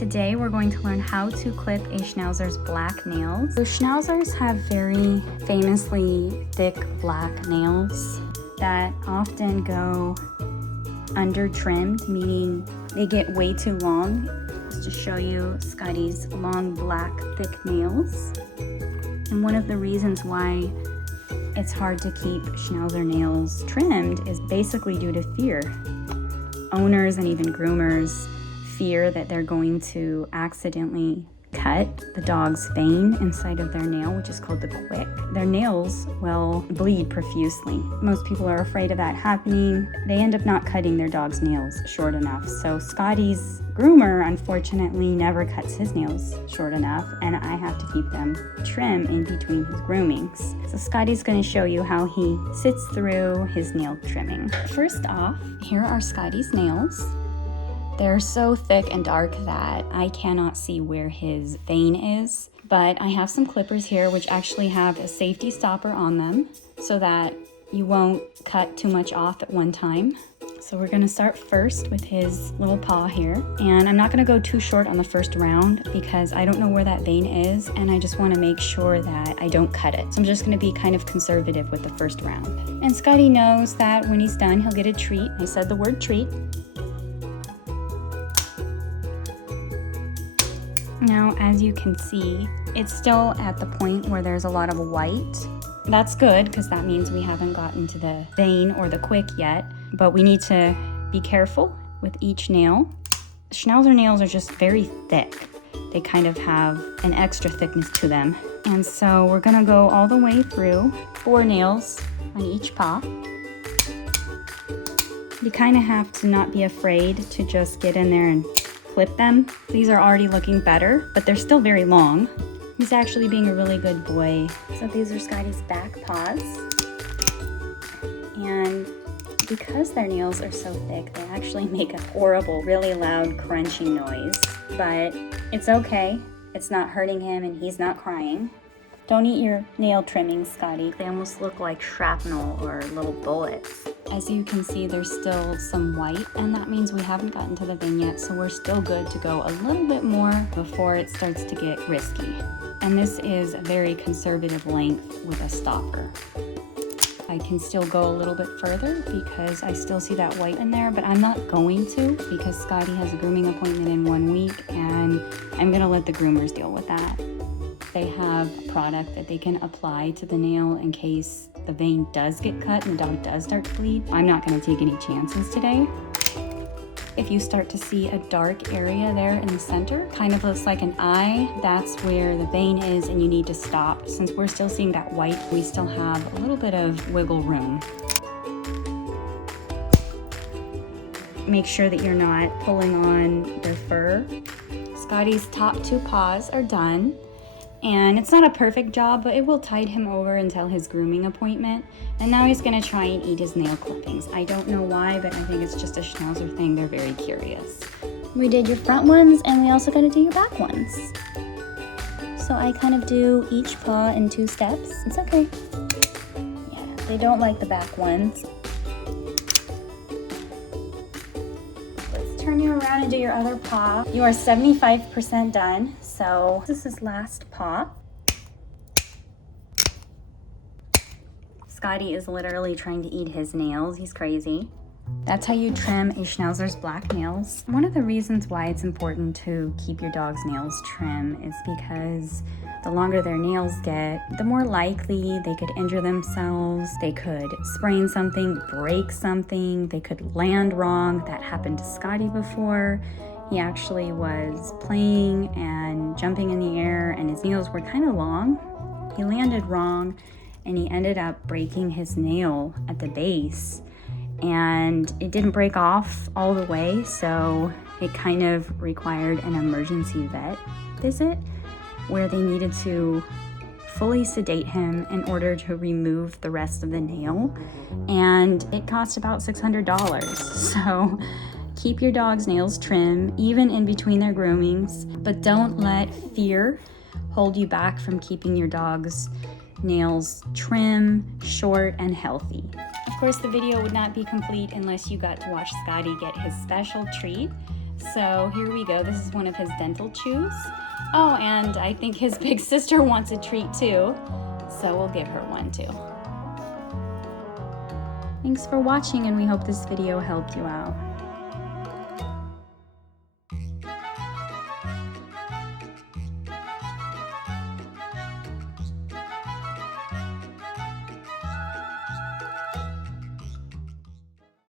Today we're going to learn how to clip a Schnauzer's black nails. So Schnauzers have very famously thick black nails that often go under trimmed, meaning they get way too long. Just to show you Scotty's long black thick nails. And one of the reasons why it's hard to keep Schnauzer nails trimmed is basically due to fear. Owners and even groomers fear that they're going to accidentally cut the dog's vein inside of their nail, which is called the quick. Their nails will bleed profusely. Most people are afraid of that happening. They end up not cutting their dog's nails short enough. So Scotty's groomer, unfortunately, never cuts his nails short enough, and I have to keep them trim in between his groomings. So Scotty's going to show you how he sits through his nail trimming. First off, here are Scotty's nails. They're so thick and dark that I cannot see where his vein is, but I have some clippers here which actually have a safety stopper on them so that you won't cut too much off at one time. So we're gonna start first with his little paw here, and I'm not gonna go too short on the first round because I don't know where that vein is and I just wanna make sure that I don't cut it. So I'm just gonna be kind of conservative with the first round. And Scotty knows that when he's done, he'll get a treat. I said the word treat. Now, as you can see, it's still at the point where there's a lot of white. That's good because that means we haven't gotten to the vein or the quick yet, but we need to be careful with each nail. Schnauzer nails are just very thick. They kind of have an extra thickness to them. And so we're gonna go all the way through 4 nails on each paw. You kind of have to not be afraid to just get in there and clip them. These are already looking better, but they're still very long. He's actually being a really good boy. So these are Scotty's back paws. And because their nails are so thick, they actually make a horrible, really loud crunching noise. But it's okay. It's not hurting him and he's not crying. Don't eat your nail trimmings, Scotty. They almost look like shrapnel or little bullets. As you can see, there's still some white, and that means we haven't gotten to the vein yet, so we're still good to go a little bit more before it starts to get risky. And this is a very conservative length with a stopper. I can still go a little bit further because I still see that white in there, but I'm not going to because Scotty has a grooming appointment in 1 week, and I'm gonna let the groomers deal with that. They have a product that they can apply to the nail in case the vein does get cut and the dog does start to bleed. I'm not going to take any chances today. If you start to see a dark area there in the center, kind of looks like an eye, that's where the vein is and you need to stop. Since we're still seeing that white, we still have a little bit of wiggle room. Make sure that you're not pulling on their fur. Scotty's top 2 paws are done. And it's not a perfect job, but it will tide him over until his grooming appointment. And now he's gonna try and eat his nail clippings. I don't know why, but I think it's just a Schnauzer thing. They're very curious. We did your front ones, and we also gotta do your back ones. So I kind of do each paw in 2 steps. It's okay. Yeah, they don't like the back ones. Let's turn you around and do your other paw. You are 75% done. So this is last paw. Scotty is literally trying to eat his nails. He's crazy. That's how you trim a Schnauzer's black nails. One of the reasons why it's important to keep your dog's nails trim is because the longer their nails get, the more likely they could injure themselves. They could sprain something, break something. They could land wrong. That happened to Scotty before. He actually was playing and jumping in the air and his nails were kind of long. He landed wrong and he ended up breaking his nail at the base, and it didn't break off all the way, so it kind of required an emergency vet visit where they needed to fully sedate him in order to remove the rest of the nail, and it cost about $600. So keep your dog's nails trim, even in between their groomings, but don't let fear hold you back from keeping your dog's nails trim, short, and healthy. Of course, the video would not be complete unless you got to watch Scotty get his special treat. So here we go. This is one of his dental chews. Oh, and I think his big sister wants a treat too, so we'll give her one too. Thanks for watching, and we hope this video helped you out.